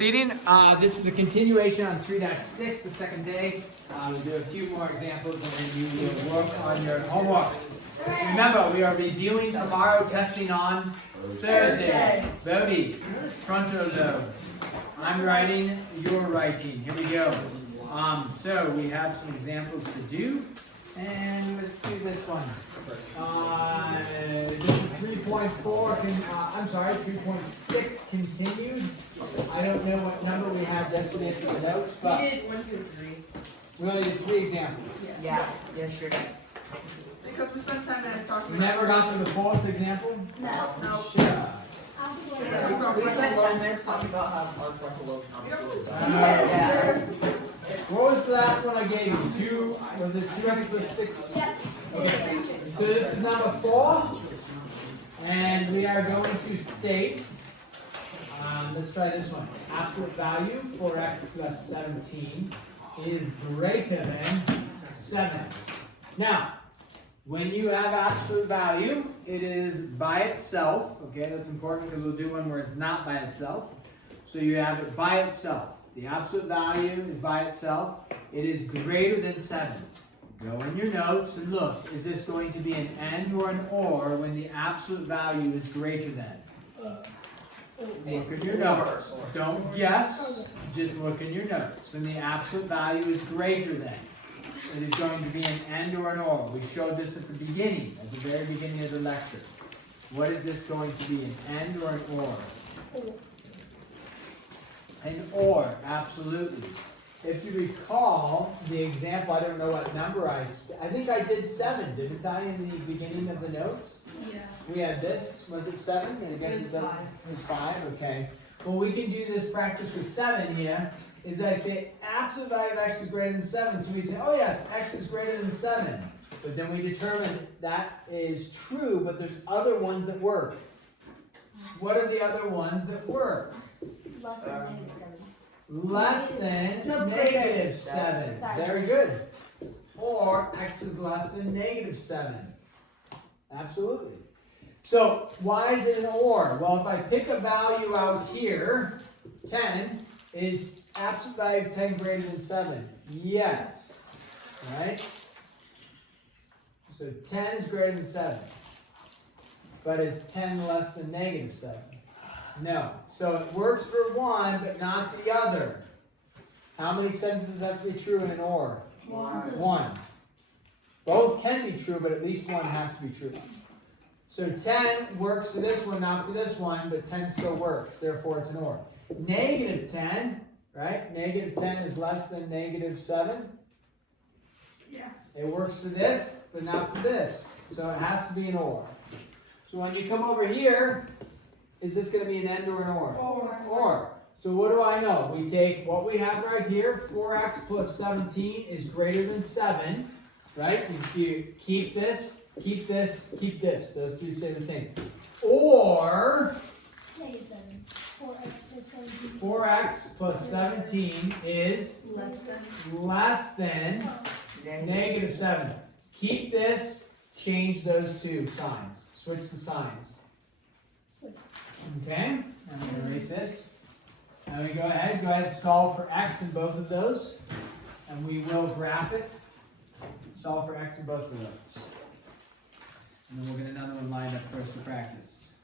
This is a continuation on 3-6, the second day. We'll do a few more examples and then you will work on your homework. Remember, we are reviewing tomorrow, testing on Thursday. Bodhi, frontal lobe. I'm writing, you're writing. Here we go. So we have some examples to do. And let's do this one. This is 3.4, 3.6 continued. I don't know what number we had yesterday for the notes, but we did 1, 2, 3. We only did 3 examples. Yeah, sure did. Because we spent 10 minutes talking about. Never got to the 4th example? No. Shut We spent 10 minutes talking about how our frontal lobe comes. What was the last one I gave you? 2, was it 2x plus 6? Yep. Okay. So this is number 4. And we are going to state, let's try this one. Absolute value, 4x plus 17, is greater than 7. Now, when you have absolute value, it is by itself. Okay, that's important because we'll do one where it's not by itself. So you have it by itself. The absolute value is by itself. It is greater than 7. Go in your notes and look. Is this going to be an and or an or when the absolute value is greater than? Look in your notes. Don't guess. Just look in your notes. When the absolute value is greater than, it is going to be an and or an or. We showed this at the beginning, at the very beginning of the lecture. What is this going to be, an and or an or? An or, absolutely. If you recall the example, I don't know what number I think I did 7, didn't I, in the beginning of the notes? Yeah. We had this, was it 7? I guess It was 5, okay. Well, we can do this practice with 7 here, is I say absolute value of x is greater than 7, so we say, oh yes, x is greater than 7. But then we determine that is true, but there's other ones that work. What are the other ones that work? Less than negative 7. Very good. Or x is less than negative 7. Absolutely. So why is it an or? Well, if I pick a value out here, 10, is absolute value of 10 greater than 7? Yes. Right? So 10 is greater than 7. But is 10 less than negative 7? No. So it works for one, but not the other. How many sentences have to be true in an or? 1. Both can be true, but at least one has to be true. So 10 works for this one, not for this one, but 10 still works. Therefore, it's an or. Negative 10, right? Negative 10 is less than negative 7. Yeah. It works for this, but not for this. So it has to be an or. So when you come over here, is this going to be an and or an or? Or. So what do I know? We take what we have right here, 4x plus 17 is greater than 7, right? You keep this, keep this, keep this. Those three stay the same. Or Negative 7. 4x plus 17. 4x plus 17 is less than negative 7. Keep this, change those two signs. Switch the signs. Okay, I'm going to erase this. Now we go ahead, solve for x in both of those. And we will graph it. Solve for x in both of those. And then we'll get another one lined up for us to practice.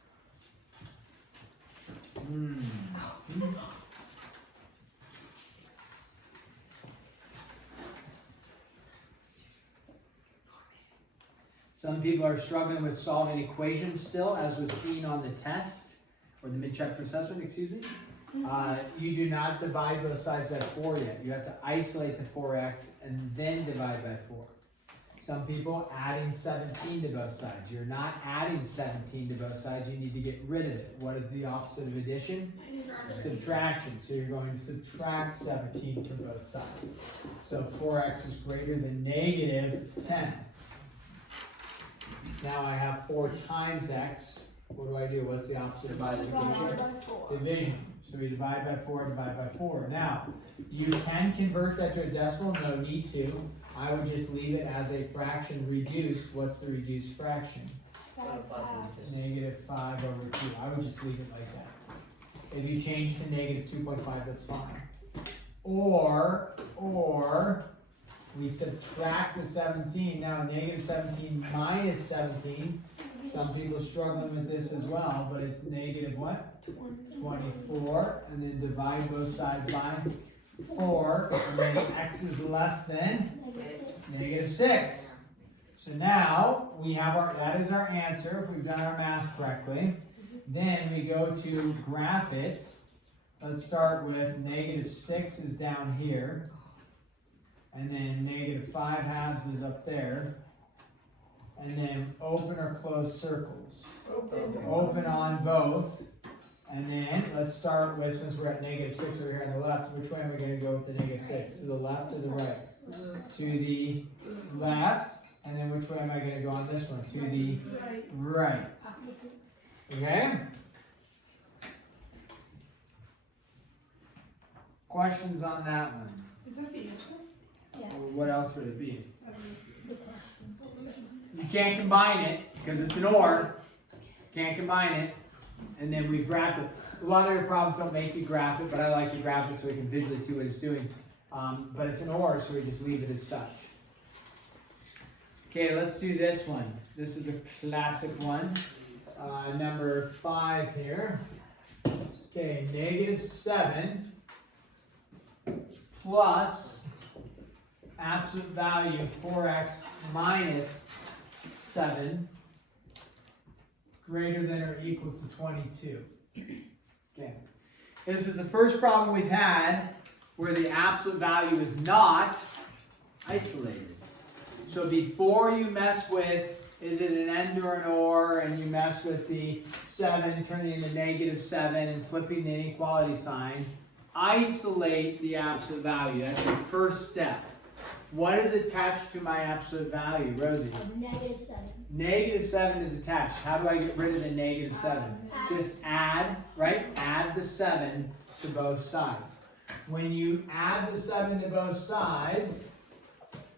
Some people are struggling with solving equations still, as was seen on the test, or the mid-chapter assessment, excuse me. You do not divide both sides by 4 yet. You have to isolate the 4x and then divide by 4. Some people adding 17 to both sides. You're not adding 17 to both sides. You need to get rid of it. What is the opposite of addition? Subtraction. So you're going to subtract 17 from both sides. So 4x is greater than negative 10. Now I have 4 times x. What do? What's the opposite of multiplication? Division. So we divide by 4, divide by 4. Now, you can convert that to a decimal. No need to. I would just leave it as a fraction reduced. What's the reduced fraction? -5 over 2. I would just leave it like that. If you change it to negative 2.5, that's fine. Or we subtract the 17. Now negative 17 minus 17. Some people struggling with this as well, but it's negative what? 24. And then divide both sides by 4. And then x is less than negative 6. So now we have that is our answer if we've done our math correctly. Then we go to graph it. Let's start with negative 6 is down here. And then negative 5 halves is up there. And then open or close circles. Open on both. And then let's start with, since we're at negative 6 over here on the left, which way am I going to go with the negative 6? To the left or the right? To the left. And then which way am I going to go on this one? To the right. Okay? Questions on that one? Is that the answer? Yeah. Or what else would it be? The questions. You can't combine it because it's an or. Can't combine it. And then we've graphed it. A lot of your problems don't make you graph it, but I like to graph it so we can visually see what it's doing. But it's an or, so we just leave it as such. Okay, let's do this one. This is a classic one. Number 5 here. Okay, negative 7 plus absolute value of 4x minus 7 greater than or equal to 22. Okay. This is the first problem we've had where the absolute value is not isolated. So before you mess with, is it an and or an or, and you mess with the 7 turning into negative 7 and flipping the inequality sign, isolate the absolute value. That's the first step. What is attached to my absolute value, Rosie? Negative 7. Negative 7 is attached. How do I get rid of the negative 7? Just add, right? Add the 7 to both sides. When you add the 7 to both sides,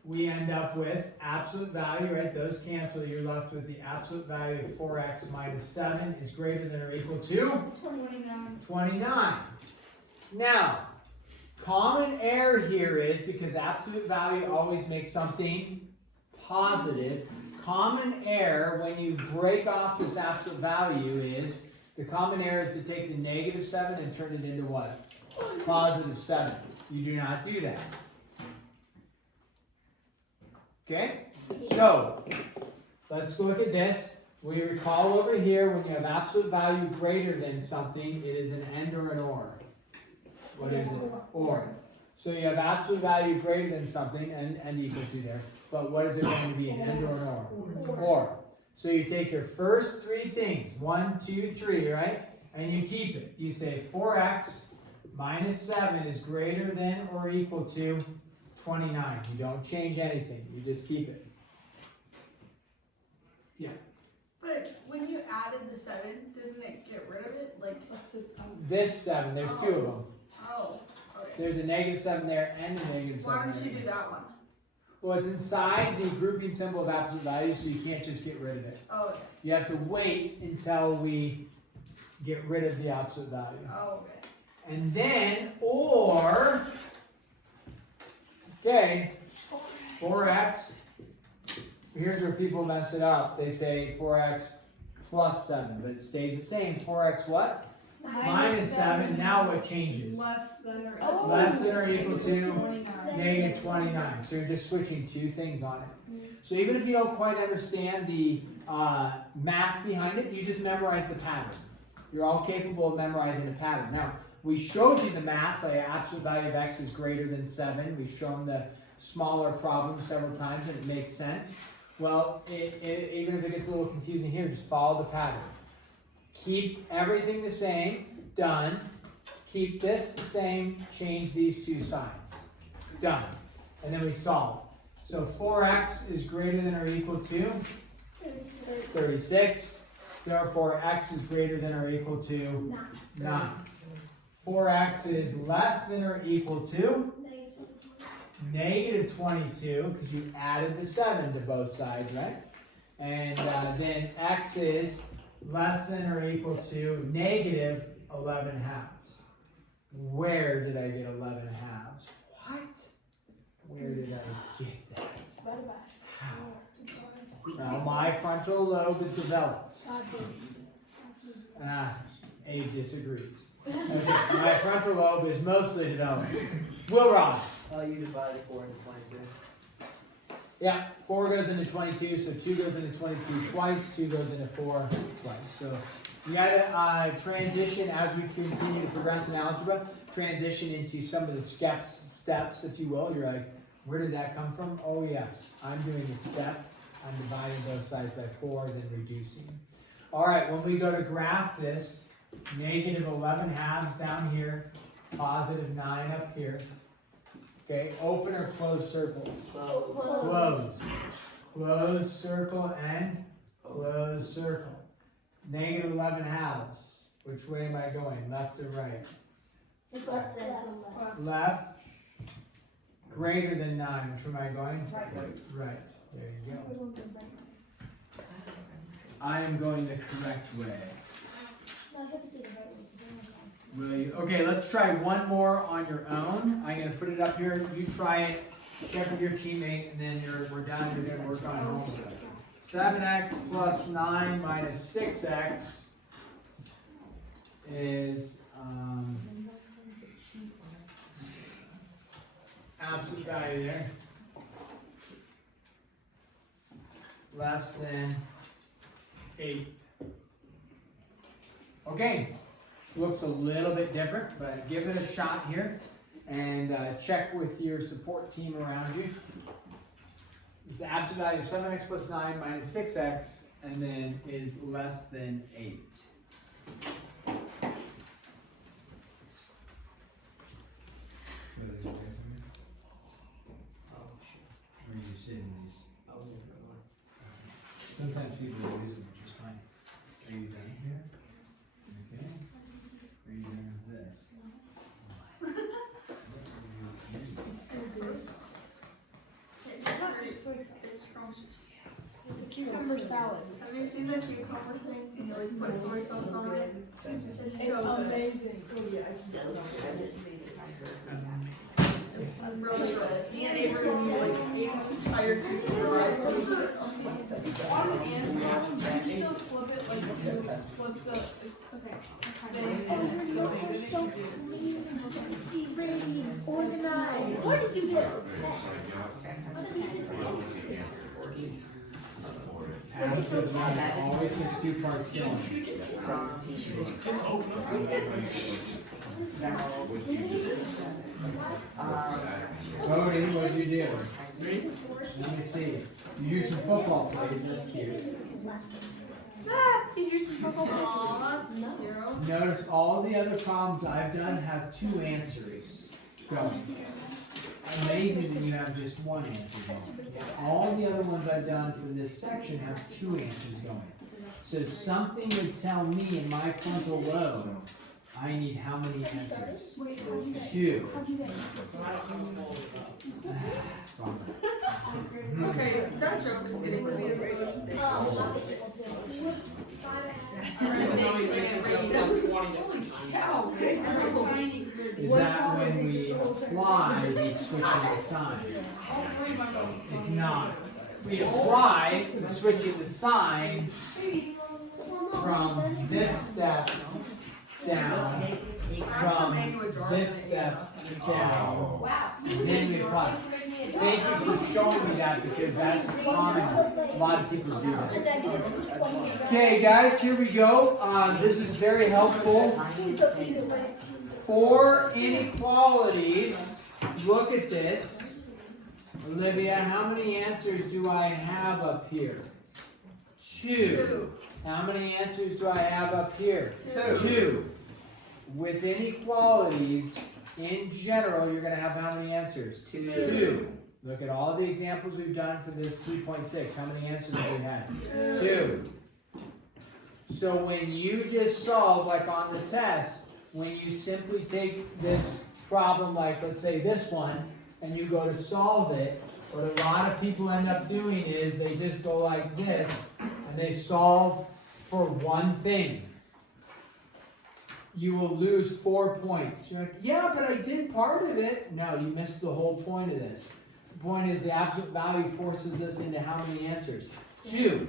we end up with absolute value, right? Those cancel. You're left with the absolute value of 4x minus 7 is greater than or equal to 29. Now, common error here is because absolute value always makes something positive. Common error when you break off this absolute value is, the common error is to take the negative 7 and turn it into what? Positive 7. You do not do that. Okay? So, let's look at this. We recall over here when you have absolute value greater than something, it is an and or an or. What is it? Or. So you have absolute value greater than something, and equal to there. But what is it going to be, an and or an or? Or. So you take your first 3 things, 1, 2, 3, right? And you keep it. You say 4x minus 7 is greater than or equal to 29. You don't change anything. You just keep it. Yeah. But when you added the 7, didn't it get rid of it? Like, what's it? This 7, there's 2 of them. Oh, okay. There's a negative 7 there and a negative 7 Why there. didn't you do that one? Well, it's inside the grouping symbol of absolute value, so you can't just get rid of it. Oh, okay. You have to wait until we get rid of the absolute value. Oh, okay. And then, or, okay, 4x, here's where people mess it up. They say 4x plus 7, but it stays the same. 4x what? Minus 7. Now what changes? Less than Or equal to negative 29. So you're just switching 2 things on it. So even if you don't quite understand the math behind it, you just memorize the pattern. You're all capable of memorizing the pattern. Now, we showed you the math, the absolute value of x is greater than 7. We've shown the smaller problem several times and it makes sense. Well, even if it gets a little confusing here, just follow the pattern. Keep everything the same, done. Keep this the same, change these 2 signs. Done. And then we solve. So 4x is greater than or equal to 36. Therefore, x is greater than or equal to 9. 4x is less than or equal to negative 22, because you added the 7 to both sides, right? And then x is less than or equal to negative 11 halves. Where did I get 11 halves? What? Where did I get that? How? Now my frontal lobe is developed. Abe disagrees. Okay, my frontal lobe is mostly developed. Will Rod. You divided 4 into 22. Yeah, 4 goes into 22, so 2 goes into 22 twice, 2 goes into 4 twice. So you gotta transition as we continue to progress in algebra, transition into some of the steps, if you will. You're like, where did that come from? Oh yes, I'm doing a step. I'm dividing both sides by 4, then reducing. All right, when we go to graph this, negative 11 halves down here, positive 9 up here. Okay, open or close circles? Close. Close circle and close circle. Negative 11 halves. Which way am I going? Left or right? It's less than left. Left. Greater than 9. Which way am I going? Right. There you go. I am going the correct way. No, I have to do the right way. Will you? Okay, let's try one more on your own. I'm going to put it up here. You try it. Check with your teammate, and then we're done. You're going to work on homework. 7x plus 9 minus 6x is absolute value there. Less than 8. Okay. Looks a little bit different, but give it a shot here and check with your support team around you. It's the absolute value of 7x plus 9 minus 6x, and then is less than 8. Sometimes people are using which is fine. Are you done here? Okay. Are you done with this? It's not just soy sauce. It's scrumptious. It's a cucumber salad. Have you seen the cucumber thing? You always put soy sauce on it. It's It's so good. amazing. It's really good. Me and Avery inspired cucumber rice. You flip it like flip the. Oh, your notes are so clean, messy, ready, organized. Where did you get it? What is it different? Absolute value always have 2 parts going. Cody, what'd you do? Let me see. You used some football plays, that's cute. You just flip over. Aw, that's zero. Notice all the other problems I've done have 2 answers going. Amazing that you have just 1 answer going. All the other ones I've done for this section have 2 answers going. So something would tell me in my frontal lobe, I need how many answers? 2. Okay, that joke is getting me to raise. Is that when we apply, we switch the sign? It's not. We apply, switching the sign from this step down, from this step down, then we apply. Thank you for showing me that because that's common. A lot of people do that. Okay, guys, here we go. This is very helpful. For inequalities, look at this. Olivia, how many answers do I have up here? 2. How many answers do I have up here? 2. With inequalities, in general, you're going to have how many answers? 2. Look at all the examples we've done for this 3.6. How many answers have we had? 2. So when you just solve, like on the test, when you simply take this problem, like let's say this one, and you go to solve it, what a lot of people end up doing is they just go like this, and they solve for one thing. you will lose 4 points. You're like, yeah, but I did part of it. No, you missed the whole point of this. The point is the absolute value forces us into how many answers? 2.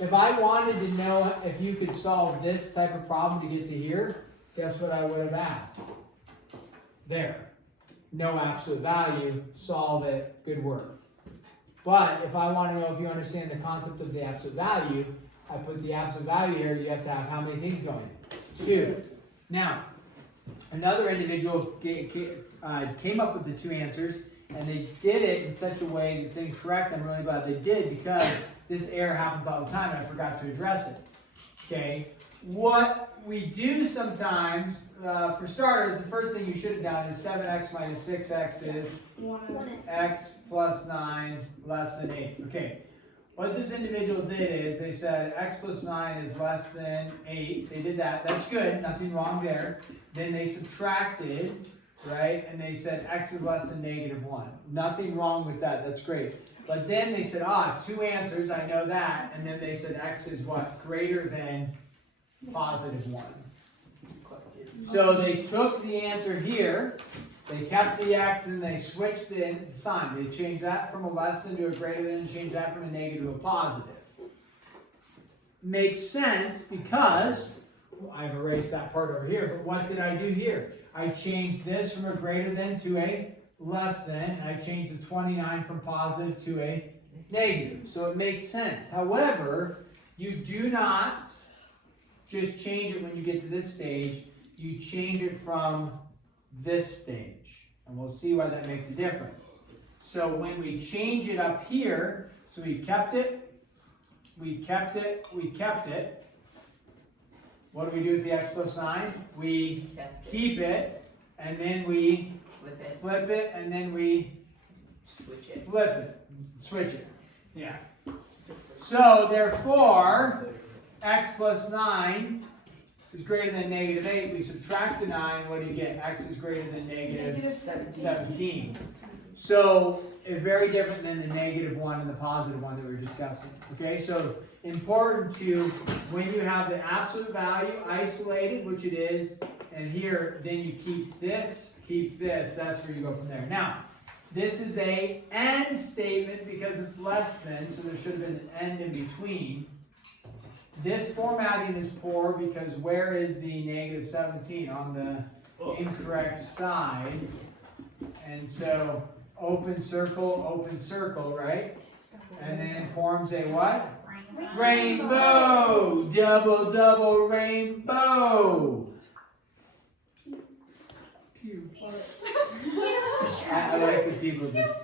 If I wanted to know if you could solve this type of problem to get to here, guess what I would have asked? There. No absolute value, solve it, good work. But if I want to know if you understand the concept of the absolute value, I put the absolute value here, you have to have how many things going? 2. Now, another individual came up with the 2 answers, and they did it in such a way that's incorrect. I'm really glad they did, because this error happens all the time and I forgot to address it. Okay, what we do sometimes, for starters, the first thing you should have done is 7x minus 6x is x plus 9 less than 8. Okay, what this individual did is they said x plus 9 is less than 8. They did that. That's good. Nothing wrong there. Then they subtracted, right? And they said x is less than -1. Nothing wrong with that. That's great. But then they said, 2 answers. I know that. And then they said x is what? Greater than +1. So they took the answer here. They kept the x and they switched the sign. They changed that from a less than to a greater than, and changed that from a negative to a positive. Makes sense because I've erased that part over here, but what did I do here? I changed this from a greater than to a less than, and I changed the 29 from positive to a negative. So it makes sense. However, you do not just change it when you get to this stage. You change it from this stage, and we'll see why that makes a difference. So when we change it up here, so we kept it, we kept it, we kept it. What do we do with the x plus 9? We keep it, and then we flip it, and then we flip it, switch it. Yeah. So therefore, x plus 9 is greater than -8. We subtract the 9. What do you get? X is greater than -17. So it's very different than the -1 and the +1 that we were discussing. Okay, so important to, when you have the absolute value isolated, which it is, and here, then you keep this, that's where you go from there. Now, this is a AND statement because it's less than, so there should have been an AND in between. This formatting is poor because where is the -17? On the incorrect side. And so open circle, right? And then forms a what? Rainbow! Double rainbow! I like the people just...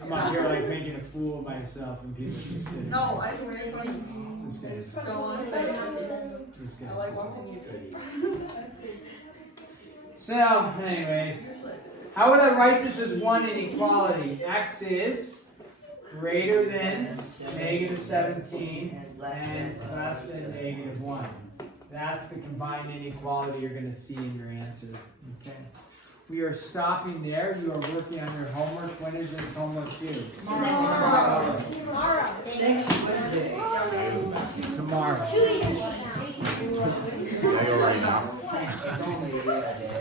I'm out here like making a fool of myself and people just sitting. No, I think you're funny. This guy's Just go on and say it. this I guy's like just- watching YouTube. So, anyways, how would I write this as one inequality? X is greater than -17 and less than -1. That's the combined inequality you're going to see in your answer. Okay. We are stopping there. You are working on your homework. When is this homework due? Tomorrow. Next Wednesday. Tomorrow. 2 years from now. I go right now.